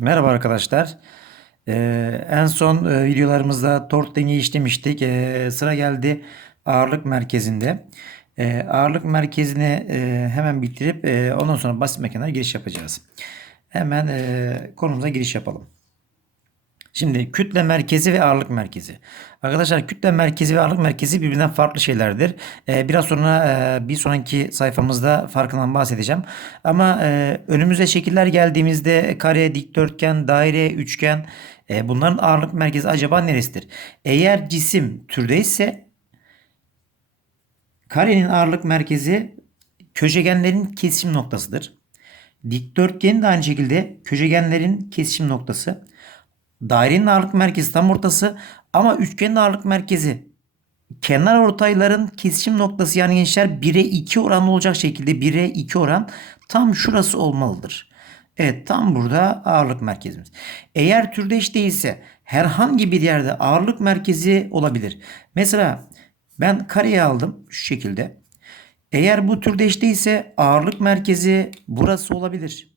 Merhaba arkadaşlar. Ee, en son e, videolarımızda tort dengeyi işlemiştik. Ee, sıra geldi ağırlık merkezinde. Ee, ağırlık merkezini e, hemen bitirip e, ondan sonra basit makinelere giriş yapacağız. Hemen e, konumuza giriş yapalım. Şimdi kütle merkezi ve ağırlık merkezi. Arkadaşlar kütle merkezi ve ağırlık merkezi birbirinden farklı şeylerdir. Ee, biraz sonra e, bir sonraki sayfamızda farkından bahsedeceğim. Ama e, önümüze şekiller geldiğimizde kare, dikdörtgen, daire, üçgen e, bunların ağırlık merkezi acaba neresidir? Eğer cisim türdeyse karenin ağırlık merkezi köşegenlerin kesişim noktasıdır. Dikdörtgenin de aynı şekilde köşegenlerin kesişim noktası. Dairenin ağırlık merkezi tam ortası ama üçgenin ağırlık merkezi kenar ortayların kesişim noktası yani gençler 1'e 2 oranlı olacak şekilde 1'e 2 oran tam şurası olmalıdır. Evet tam burada ağırlık merkezimiz. Eğer türdeş değilse herhangi bir yerde ağırlık merkezi olabilir. Mesela ben kareyi aldım şu şekilde. Eğer bu türdeş değilse ağırlık merkezi burası olabilir.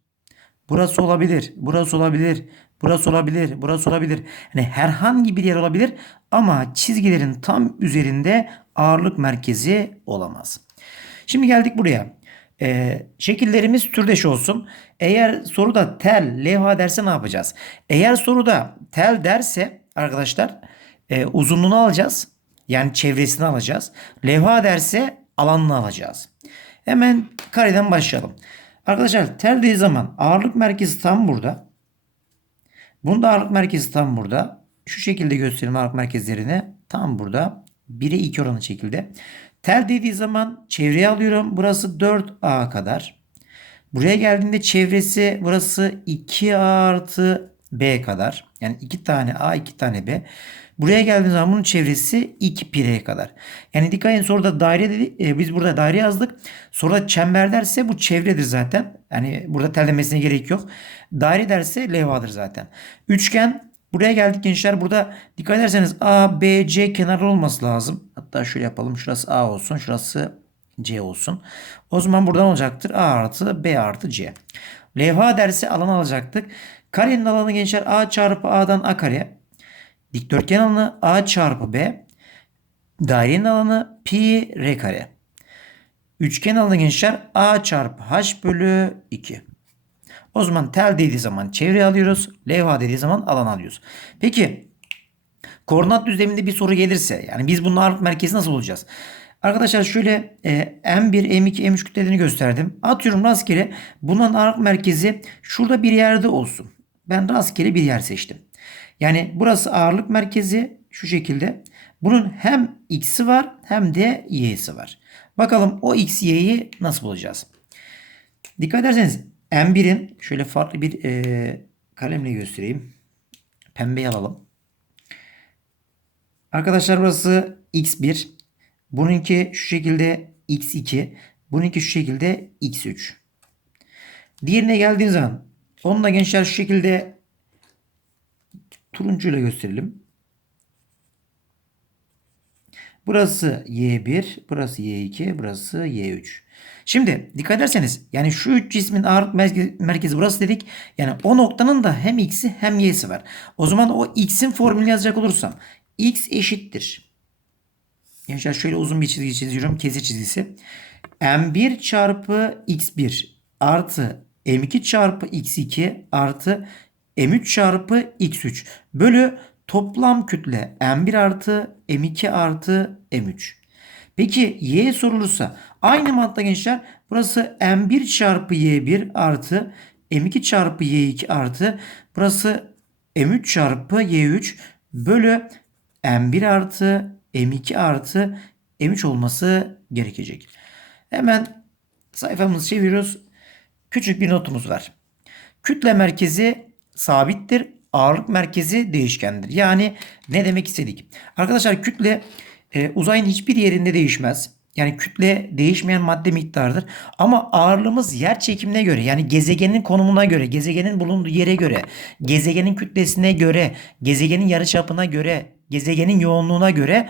Burası olabilir. Burası olabilir. Burası olabilir. Burası olabilir. Yani herhangi bir yer olabilir ama çizgilerin tam üzerinde ağırlık merkezi olamaz. Şimdi geldik buraya. Ee, şekillerimiz türdeş olsun. Eğer soruda tel, levha derse ne yapacağız? Eğer soruda tel derse arkadaşlar e, uzunluğunu alacağız. Yani çevresini alacağız. Levha derse alanını alacağız. Hemen kareden başlayalım. Arkadaşlar tel dediği zaman ağırlık merkezi tam burada. Bunda ağırlık merkezi tam burada. Şu şekilde göstereyim ağırlık merkezlerini. Tam burada. 1'e 2 oranı şekilde. Tel dediği zaman çevreye alıyorum. Burası 4A kadar. Buraya geldiğinde çevresi burası 2A artı B kadar. Yani 2 tane A 2 tane B. Buraya geldiğimiz zaman bunun çevresi 2 pireye kadar. Yani dikkat edin soruda daire dedi. e, biz burada daire yazdık. Soruda çember derse bu çevredir zaten. Yani burada tel demesine gerek yok. Daire derse levhadır zaten. Üçgen buraya geldik gençler. Burada dikkat ederseniz A, B, C kenarı olması lazım. Hatta şöyle yapalım. Şurası A olsun. Şurası C olsun. O zaman buradan olacaktır. A artı B artı C. Levha dersi alan alacaktık. Karenin alanı gençler A çarpı A'dan A kare. Dikdörtgen alanı A çarpı B. Dairenin alanı pi r kare. Üçgen alanı gençler A çarpı H bölü 2. O zaman tel dediği zaman çevre alıyoruz. Levha dediği zaman alan alıyoruz. Peki koordinat düzleminde bir soru gelirse yani biz bunun ağırlık merkezi nasıl bulacağız? Arkadaşlar şöyle e, M1, M2, M3 kütlelerini gösterdim. Atıyorum rastgele bunun ağırlık merkezi şurada bir yerde olsun. Ben rastgele bir yer seçtim. Yani burası ağırlık merkezi şu şekilde. Bunun hem x'i var hem de y'si var. Bakalım o x, y'yi nasıl bulacağız? Dikkat ederseniz M1'in şöyle farklı bir e, kalemle göstereyim. Pembeyi alalım. Arkadaşlar burası x1. Bununki şu şekilde x2. Bununki şu şekilde x3. Diğerine geldiğiniz zaman onunla gençler şu şekilde turuncuyla gösterelim. Burası Y1, burası Y2, burası Y3. Şimdi dikkat ederseniz yani şu üç cismin ağırlık merkezi, burası dedik. Yani o noktanın da hem x'i hem y'si var. O zaman o x'in formülünü yazacak olursam x eşittir. Gençler şöyle uzun bir çizgi çiziyorum. Kesir çizgisi. M1 çarpı x1 artı M2 çarpı x2 artı M3 çarpı X3 bölü toplam kütle M1 artı M2 artı M3. Peki Y sorulursa aynı mantıkla gençler burası M1 çarpı Y1 artı M2 çarpı Y2 artı burası M3 çarpı Y3 bölü M1 artı M2 artı M3 olması gerekecek. Hemen sayfamızı çeviriyoruz. Küçük bir notumuz var. Kütle merkezi sabittir. Ağırlık merkezi değişkendir. Yani ne demek istedik? Arkadaşlar kütle e, uzayın hiçbir yerinde değişmez. Yani kütle değişmeyen madde miktarıdır. Ama ağırlığımız yer çekimine göre yani gezegenin konumuna göre, gezegenin bulunduğu yere göre, gezegenin kütlesine göre, gezegenin yarıçapına göre, gezegenin yoğunluğuna göre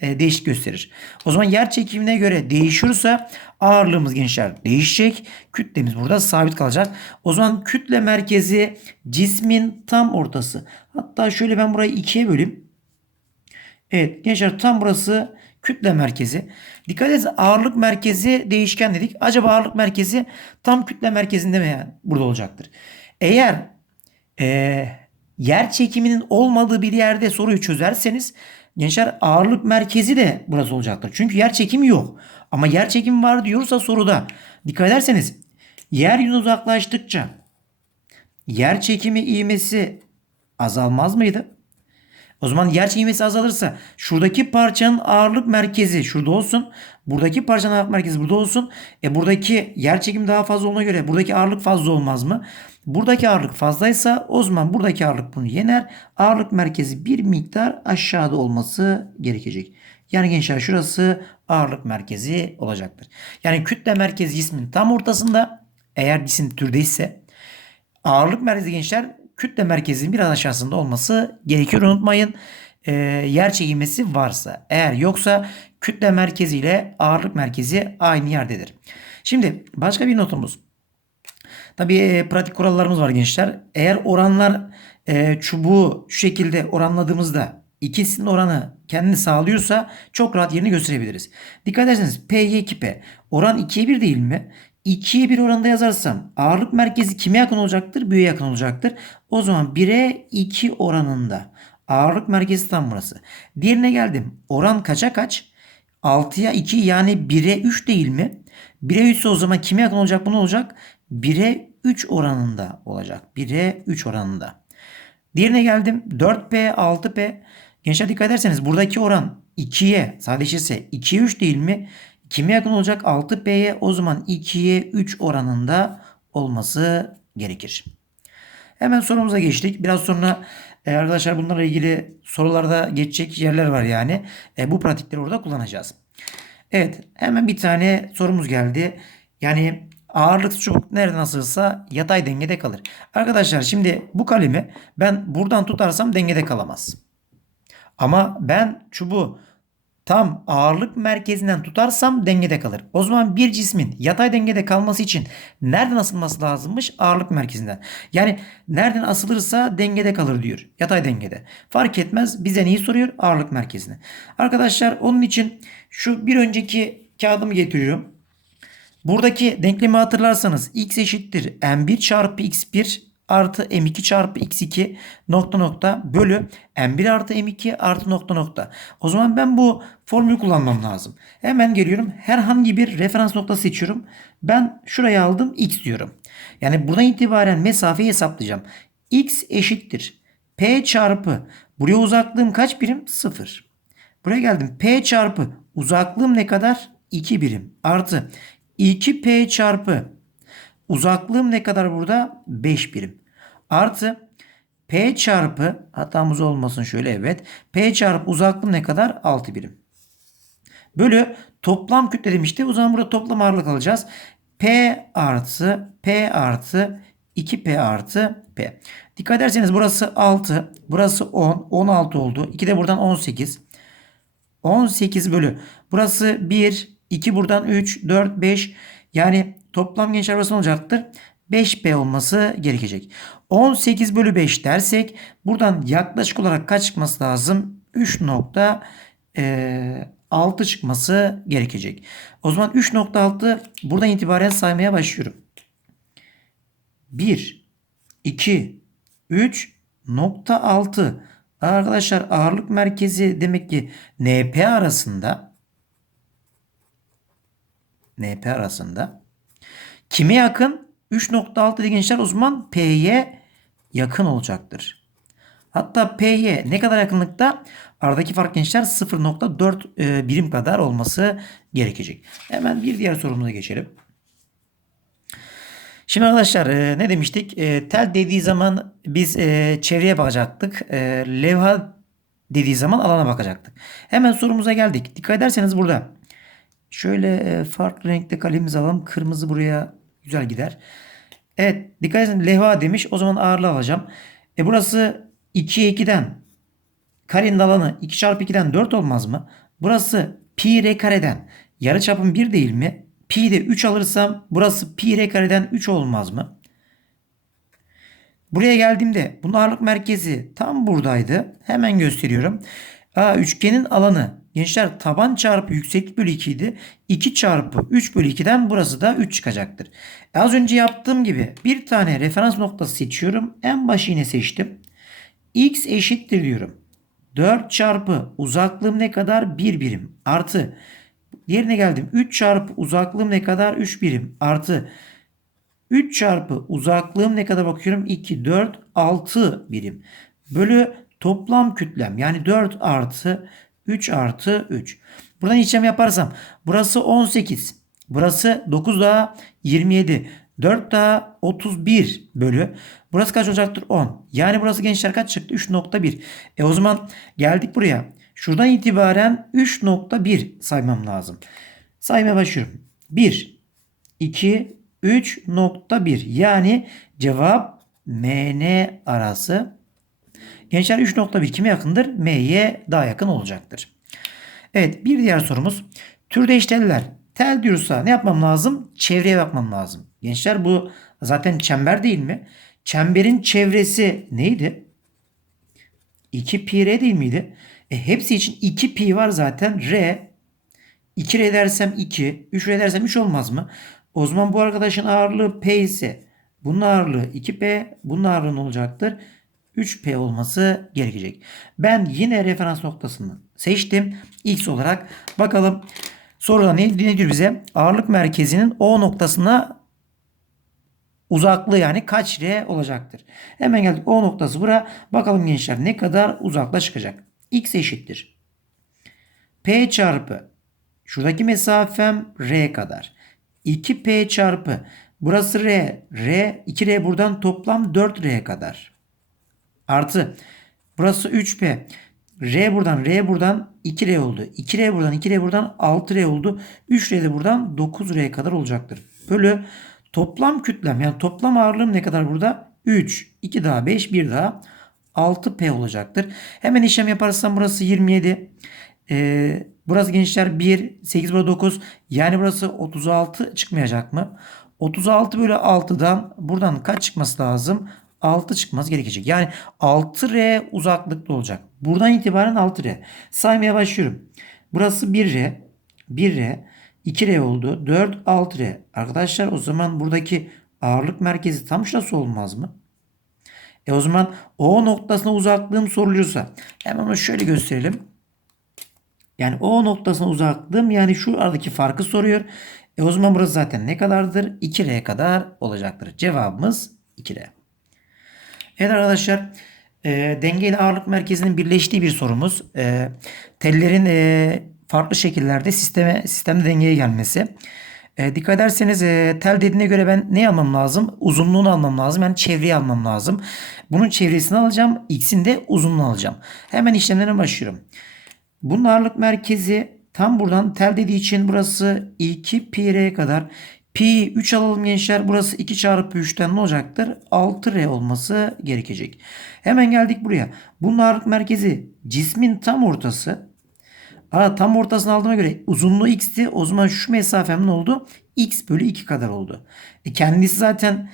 e, değişik gösterir. O zaman yer çekimine göre değişiyorsa ağırlığımız gençler değişecek. Kütlemiz burada sabit kalacak. O zaman kütle merkezi cismin tam ortası. Hatta şöyle ben burayı ikiye böleyim. Evet gençler tam burası kütle merkezi. Dikkat edin ağırlık merkezi değişken dedik. Acaba ağırlık merkezi tam kütle merkezinde mi yani burada olacaktır? Eğer e, yer çekiminin olmadığı bir yerde soruyu çözerseniz gençler ağırlık merkezi de burası olacaktır. Çünkü yer çekimi yok. Ama yer çekimi var diyorsa soruda dikkat ederseniz yeryüzüne uzaklaştıkça yer çekimi ivmesi azalmaz mıydı? O zaman yer çekimesi azalırsa şuradaki parçanın ağırlık merkezi şurada olsun. Buradaki parçanın ağırlık merkezi burada olsun. E buradaki yer çekimi daha fazla olduğuna göre buradaki ağırlık fazla olmaz mı? Buradaki ağırlık fazlaysa o zaman buradaki ağırlık bunu yener. Ağırlık merkezi bir miktar aşağıda olması gerekecek. Yani gençler şurası ağırlık merkezi olacaktır. Yani kütle merkezi cismin tam ortasında eğer cisim türdeyse ağırlık merkezi gençler kütle merkezinin biraz aşağısında olması gerekiyor. Unutmayın e, yer çekilmesi varsa. Eğer yoksa kütle merkezi ile ağırlık merkezi aynı yerdedir. Şimdi başka bir notumuz. Tabii e, pratik kurallarımız var gençler. Eğer oranlar e, çubuğu şu şekilde oranladığımızda ikisinin oranı kendini sağlıyorsa çok rahat yerini gösterebiliriz. Dikkat ederseniz P'ye 2P. Oran 2'ye 1 değil mi? 2'ye 1 oranda yazarsam ağırlık merkezi kime yakın olacaktır? Büyüğe yakın olacaktır. O zaman 1'e 2 oranında. Ağırlık merkezi tam burası. Diğerine geldim. Oran kaça kaç? 6'ya 2 yani 1'e 3 değil mi? 1'e 3 ise o zaman kime yakın olacak? Bu ne olacak? 1'e 3 oranında olacak. 1'e 3 oranında. Diğerine geldim. 4P, 6P. Gençler dikkat ederseniz buradaki oran 2'ye sadeleşirse 2'ye 3 değil mi? Kime yakın olacak? 6P'ye o zaman 2'ye 3 oranında olması gerekir. Hemen sorumuza geçtik. Biraz sonra e, arkadaşlar bunlarla ilgili sorularda geçecek yerler var yani. E, bu pratikleri orada kullanacağız. Evet hemen bir tane sorumuz geldi. Yani ağırlık çubuk nereden asılırsa yatay dengede kalır. Arkadaşlar şimdi bu kalemi ben buradan tutarsam dengede kalamaz. Ama ben çubuğu tam ağırlık merkezinden tutarsam dengede kalır. O zaman bir cismin yatay dengede kalması için nereden asılması lazımmış? Ağırlık merkezinden. Yani nereden asılırsa dengede kalır diyor. Yatay dengede. Fark etmez. Bize neyi soruyor? Ağırlık merkezine. Arkadaşlar onun için şu bir önceki kağıdımı getiriyorum. Buradaki denklemi hatırlarsanız x eşittir m1 çarpı x1 artı m2 çarpı x2 nokta nokta bölü m1 artı m2 artı nokta nokta. O zaman ben bu formülü kullanmam lazım. Hemen geliyorum. Herhangi bir referans nokta seçiyorum. Ben şuraya aldım x diyorum. Yani buradan itibaren mesafeyi hesaplayacağım. x eşittir. p çarpı buraya uzaklığım kaç birim? 0. Buraya geldim. p çarpı uzaklığım ne kadar? 2 birim. Artı 2p çarpı uzaklığım ne kadar burada? 5 birim. Artı p çarpı hatamız olmasın şöyle evet. p çarpı uzaklığım ne kadar? 6 birim. Bölü toplam kütle demişti. O zaman burada toplam ağırlık alacağız. p artı p artı 2p artı p. Dikkat ederseniz burası 6. Burası 10. 16 oldu. 2 de buradan 18. 18 bölü. Burası 1. 2 buradan 3. 4, 5. Yani toplam gençler arası olacaktır? 5B olması gerekecek. 18 bölü 5 dersek buradan yaklaşık olarak kaç çıkması lazım? 3.6 çıkması gerekecek. O zaman 3.6 buradan itibaren saymaya başlıyorum. 1, 2, 3, nokta 6. Arkadaşlar ağırlık merkezi demek ki NP arasında NP arasında kime yakın? 3.6 gençler o zaman P'ye yakın olacaktır. Hatta P'ye ne kadar yakınlıkta? Aradaki fark gençler 0.4 e, birim kadar olması gerekecek. Hemen bir diğer sorumuza geçelim. Şimdi arkadaşlar e, ne demiştik? E, tel dediği zaman biz çevreye bakacaktık. Levha dediği zaman alana bakacaktık. Hemen sorumuza geldik. Dikkat ederseniz burada şöyle farklı renkte kalemimizi alalım. Kırmızı buraya güzel gider. Evet dikkat edin levha demiş. O zaman ağırlığı alacağım. E burası 2'ye 2'den karenin alanı 2 çarpı 2'den 4 olmaz mı? Burası pi r kareden yarıçapım 1 değil mi? Pi de 3 alırsam burası pi r kareden 3 olmaz mı? Buraya geldiğimde bunun ağırlık merkezi tam buradaydı. Hemen gösteriyorum. Aa, üçgenin alanı gençler taban çarpı yükseklik bölü 2 idi. 2 çarpı 3 bölü 2'den burası da 3 çıkacaktır. E, az önce yaptığım gibi bir tane referans noktası seçiyorum. En başı yine seçtim. X eşittir diyorum. 4 çarpı uzaklığım ne kadar? 1 birim. Artı diğerine geldim. 3 çarpı uzaklığım ne kadar? 3 birim. Artı 3 çarpı uzaklığım ne kadar bakıyorum? 2, 4, 6 birim. Bölü toplam kütlem. Yani 4 artı 3 artı 3. Buradan işlem yaparsam burası 18. Burası 9 daha 27. 4 daha 31 bölü. Burası kaç olacaktır? 10. Yani burası gençler kaç çıktı? 3.1. E o zaman geldik buraya. Şuradan itibaren 3.1 saymam lazım. Saymaya başlıyorum. 1, 2, 3.1 yani cevap MN arası. Gençler 3.1 kime yakındır? M'ye daha yakın olacaktır. Evet bir diğer sorumuz. Türde eşitler. Tel diyorsa ne yapmam lazım? Çevreye bakmam lazım. Gençler bu zaten çember değil mi? Çemberin çevresi neydi? 2 pi r değil miydi? E, hepsi için 2 pi var zaten. R 2 r dersem 2, 3 r dersem 3 olmaz mı? O zaman bu arkadaşın ağırlığı P ise bunun ağırlığı 2P, bunun ağırlığı ne olacaktır? 3P olması gerekecek. Ben yine referans noktasını seçtim. X olarak bakalım soruda ne, ne diyor bize? Ağırlık merkezinin O noktasına uzaklığı yani kaç R olacaktır? Hemen geldik O noktası bura. Bakalım gençler ne kadar uzakla çıkacak? X eşittir. P çarpı şuradaki mesafem R kadar. 2P çarpı burası R. R 2R buradan toplam 4R kadar. Artı burası 3P. R buradan R buradan 2R oldu. 2R buradan 2R buradan 6R oldu. 3R de buradan 9R kadar olacaktır. Bölü toplam kütlem yani toplam ağırlığım ne kadar burada? 3, 2 daha 5, 1 daha 6P olacaktır. Hemen işlem yaparsam burası 27. Ee, burası gençler 1, 8 burada 9. Yani burası 36 çıkmayacak mı? 36 bölü 6'dan buradan kaç çıkması lazım? 6 çıkması gerekecek. Yani 6R uzaklıkta olacak. Buradan itibaren 6R. Saymaya başlıyorum. Burası 1R. 1R. 2R oldu. 4, 6R. Arkadaşlar o zaman buradaki ağırlık merkezi tam şurası olmaz mı? E o zaman O noktasına uzaklığım soruluyorsa hemen onu şöyle gösterelim. Yani O noktasına uzaklığım yani şu aradaki farkı soruyor. E o zaman burası zaten ne kadardır? 2R kadar olacaktır. Cevabımız 2R. Evet arkadaşlar e, denge ile ağırlık merkezinin birleştiği bir sorumuz. E, tellerin e, farklı şekillerde sisteme sistemde dengeye gelmesi. E, dikkat ederseniz e, tel dediğine göre ben ne almam lazım? Uzunluğunu almam lazım. Yani çevreyi almam lazım. Bunun çevresini alacağım. X'in de uzunluğunu alacağım. Hemen işlemlerine başlıyorum. Bunun ağırlık merkezi tam buradan tel dediği için burası 2 pi r kadar. Pi 3 alalım gençler. Burası 2 çarpı 3'ten ne olacaktır? 6R olması gerekecek. Hemen geldik buraya. Bunun ağırlık merkezi cismin tam ortası. Aa, tam ortasını aldığıma göre uzunluğu x'ti. O zaman şu mesafem ne oldu? x bölü 2 kadar oldu. E kendisi zaten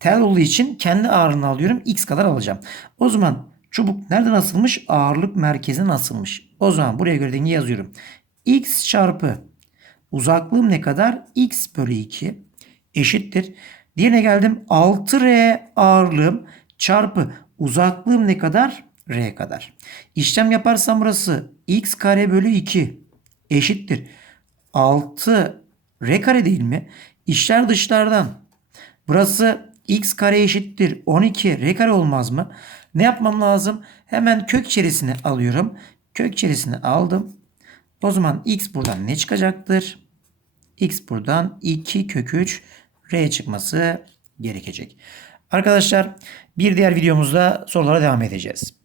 tel olduğu için kendi ağırlığını alıyorum. x kadar alacağım. O zaman çubuk nereden asılmış? Ağırlık merkezine asılmış. O zaman buraya göre denge yazıyorum. x çarpı Uzaklığım ne kadar? X bölü 2 eşittir. Diğerine geldim. 6R ağırlığım çarpı uzaklığım ne kadar? R kadar. İşlem yaparsam burası X kare bölü 2 eşittir. 6 R kare değil mi? İşler dışlardan. Burası X kare eşittir. 12 R kare olmaz mı? Ne yapmam lazım? Hemen kök içerisine alıyorum. Kök içerisine aldım. O zaman x buradan ne çıkacaktır? x buradan 2 kök 3 r çıkması gerekecek. Arkadaşlar bir diğer videomuzda sorulara devam edeceğiz.